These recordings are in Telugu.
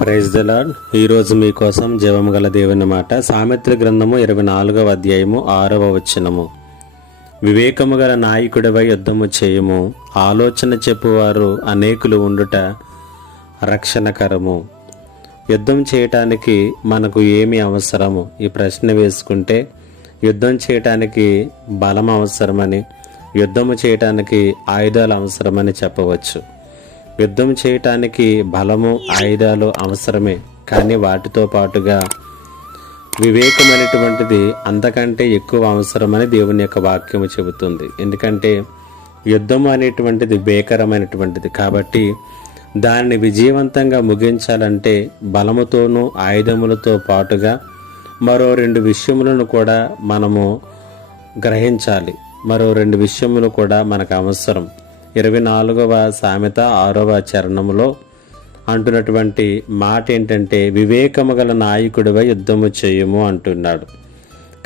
Praise the lord. ఈరోజు మీకోసం జీవము గల దేవుని మాట. సామెతల గ్రంథము 24వ అధ్యాయము 6వ వచనము. వివేకము గల నాయకుడివై యుద్ధము చేయము, ఆలోచన చెప్పువారు అనేకులు ఉండుట రక్షణకరము. యుద్ధం చేయటానికి మనకు ఏమి అవసరము? ఈ ప్రశ్న వేసుకుంటే యుద్ధం చేయటానికి బలం అవసరమని, యుద్ధము చేయటానికి ఆయుధాలు అవసరమని చెప్పవచ్చు. యుద్ధం చేయటానికి బలము, ఆయుధాలు అవసరమే, కానీ వాటితో పాటుగా వివేకం అనేటువంటిది అంతకంటే ఎక్కువ అవసరమని దేవుని యొక్క వాక్యము చెబుతుంది. ఎందుకంటే యుద్ధం అనేటువంటిది భీకరమైనటువంటిది కాబట్టి దానిని విజయవంతంగా ముగించాలంటే బలముతోనూ ఆయుధములతో పాటుగా మరో 2 విషయములను కూడా మనము గ్రహించాలి. మరో 2 విషయములు కూడా మనకు అవసరం. 24వ సామెత 6వ చరణములో అంటున్నటువంటి మాట ఏంటంటే, వివేకము గల నాయకుడివై యుద్ధము చేయుము అంటున్నాడు.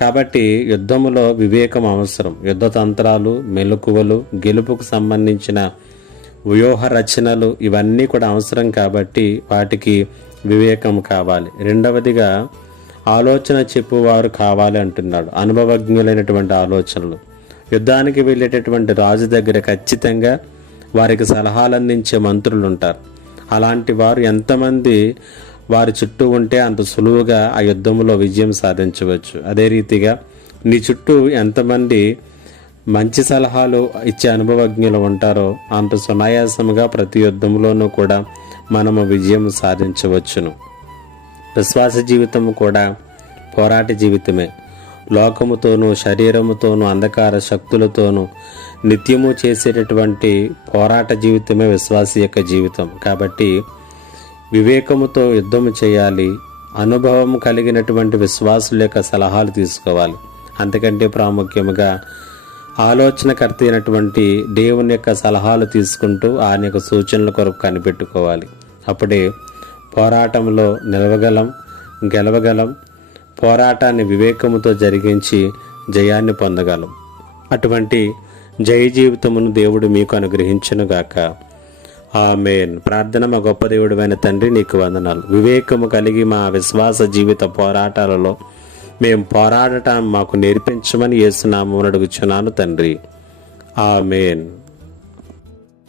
కాబట్టి యుద్ధములో వివేకం అవసరం. యుద్ధ తంత్రాలు, మెలకువలు, గెలుపుకు సంబంధించిన వ్యూహ రచనలు ఇవన్నీ కూడా అవసరం కాబట్టి వాటికి వివేకం కావాలి. రెండవదిగా ఆలోచన చెప్పువారు కావాలి అంటున్నాడు. అనుభవజ్ఞులైనటువంటి ఆలోచనలు. యుద్ధానికి వెళ్ళేటటువంటి రాజు దగ్గర ఖచ్చితంగా వారికి సలహాలు అందించే మంత్రులు ఉంటారు. అలాంటి వారు ఎంతమంది వారి చుట్టూ ఉంటే అంత సులువుగా ఆ యుద్ధంలో విజయం సాధించవచ్చు. అదే రీతిగా నీ చుట్టూ ఎంతమంది మంచి సలహాలు ఇచ్చే అనుభవజ్ఞులు ఉంటారో అంత సునాయాసముగా ప్రతి యుద్ధంలోనూ కూడా మనము విజయం సాధించవచ్చును. విశ్వాస జీవితము కూడా పోరాట జీవితమే. లోకముతోనూ, శరీరముతోనూ, అంధకార శక్తులతోనూ నిత్యము చేసేటటువంటి పోరాట జీవితమే విశ్వాసి యొక్క జీవితం. కాబట్టి వివేకముతో యుద్ధము చేయాలి. అనుభవం కలిగినటువంటి విశ్వాసుల యొక్క సలహాలు తీసుకోవాలి. అంతకంటే ప్రాముఖ్యముగా ఆలోచనకర్త అయినటువంటి దేవుని యొక్క సలహాలు తీసుకుంటూ ఆయన యొక్క సూచనల కొరకు కనిపెట్టుకోవాలి. అప్పుడే పోరాటంలో నిలవగలం, గెలవగలం. పోరాటాన్ని వివేకముతో జరిగించి జయాన్ని పొందగలం. అటువంటి జయ జీవితమును దేవుడు మీకు అనుగ్రహించునుగాక. ఆమేన్. ప్రార్థన. మా గొప్ప దేవుడైన తండ్రి, నీకు వందనాలు. వివేకము కలిగి మా విశ్వాస జీవిత పోరాటాలలో మేము పోరాడటం మాకు నేర్పించమని యేసు నామమున అడుగుచున్నాను తండ్రి. ఆమేన్.